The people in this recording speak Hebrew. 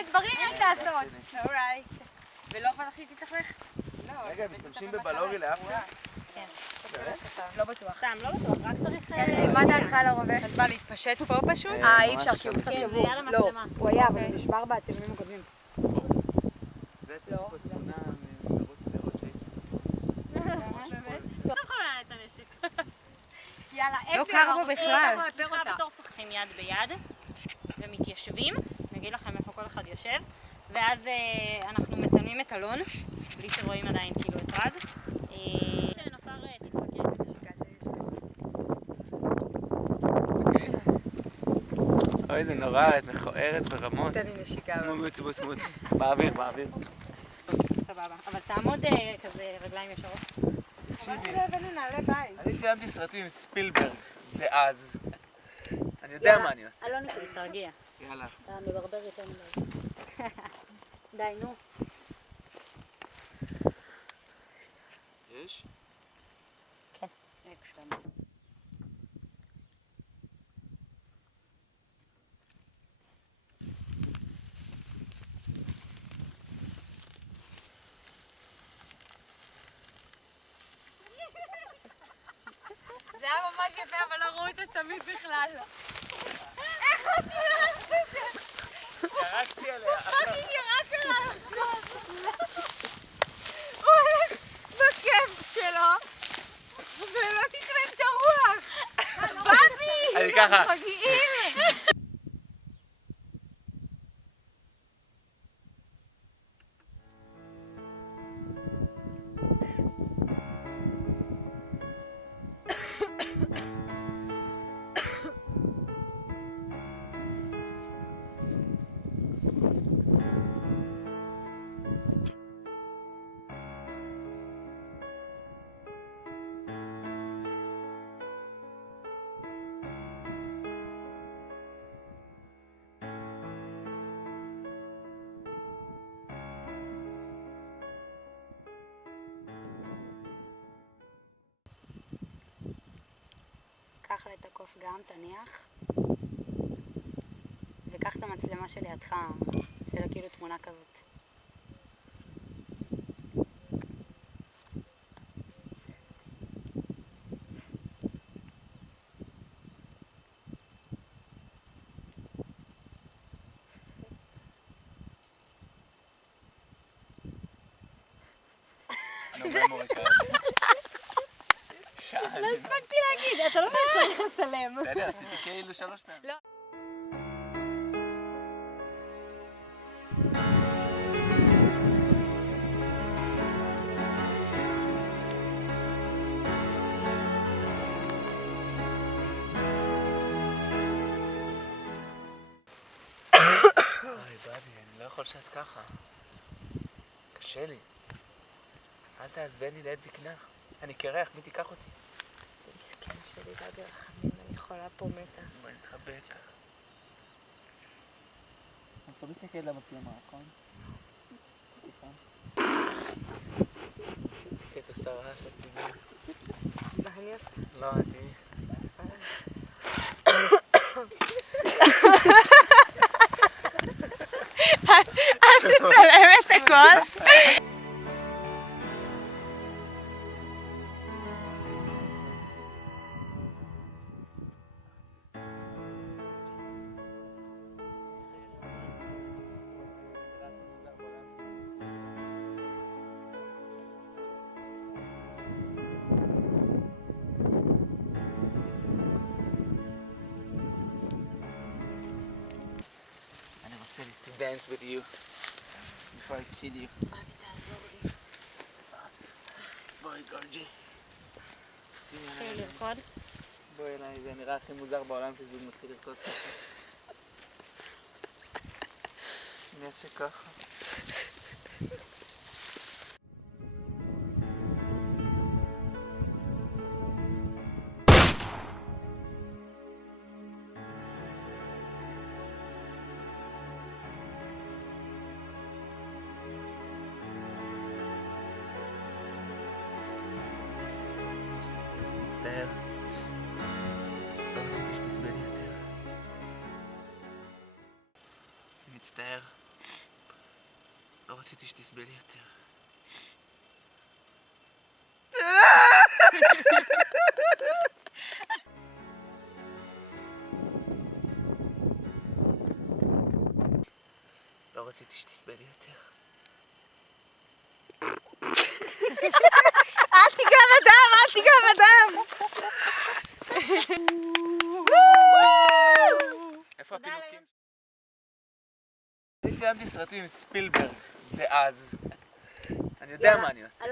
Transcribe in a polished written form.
מלא דברים יש לעשות. אורייט. ולא אכפת לך שהיא תתלכלך? רגע, משתמשים בבלורי לאפטר? כן. לא בטוח. סתם, לא בטוח, רק צריך... מה דעתך על הרובה? אז בא להתפשט פה פשוט? אי אפשר כי הוא קצת כן, שבור. היה לה לא, מצלמה. הוא היה, אבל הוא נשבר בצילומים הקודמים. ויש לי פה תמונה מרוץ לראות שהיא. לא יכולה את הנשק. יאללה, לא קר פה בכלל. סליחה, בתור שוחחים יד ביד ומתיישבים, נגיד לכם איפה כל אחד יושב, ואז אנחנו מצלמים את אלון, בלי שרואים עדיין כאילו את רז. שנפר תתפקד. אוי, זה נורא, את מכוערת ברמות. תן לי נשיקה. מוץ, מוץ, מוץ. באוויר, באוויר. סבבה, אבל תעמוד כזה רגליים ישרות. תקשיבי, לא הבאנו נעלי בית. אני ציימתי סרטים עם ספילברג דאז. אני יודע מה אני עושה. אלון שלי, תרגיע. יאללה. אתה מברבר יותר מדי. די, נו. יש? כן. אקשן. זה היה ממש יפה, אבל לא ראו את הצמיד בכלל. ירקתי עליה. הוא הולך בכיף שלו, ולא תכנן את הרוח. בבי! אני ככה. מגיעים! קח לה את הקוף גם, תניח. וקח את המצלמה שלידך, עושה לה כאילו תמונה כזאת. נובמבר יקר. לא הספקתי להגיד, אתה לא צריך לצלם. בסדר, עשיתי כאילו 3 פעמים. לא. אוי, בבי, אני לא יכול שאת ככה. קשה לי. אל תעזבני לעת זקנה. אני קרח, מי תיקח אותי? מסכן שלי, בבי רחמים, אני חולה פה מתה. בואי נתחבק. את לא מסתכלת למצלמה, נכון? את השרה של הציבור. מה אני עושה? לא, תהיי. את תצלם את הכל? אני רוצה to dance with you before I kill you. בבי, תעזור לי. בואי, גורג'ס. שימי התחיל עליי. לרקוד. בואי אליי, זה נראה הכי מוזר בעולם שזוג מתחיל לרקוד ככה. נראה שככה. מצטער. לא רציתי שתסבלי יותר. מצטער. לא רציתי שתסבלי יותר. לא רציתי שתסבלי יותר. אל תיגע בדם, אל תיגע בדם. איפה הפינוקים? אני ציינתי סרטים עם ספילברג דאז. אני יודע מה אני עושה.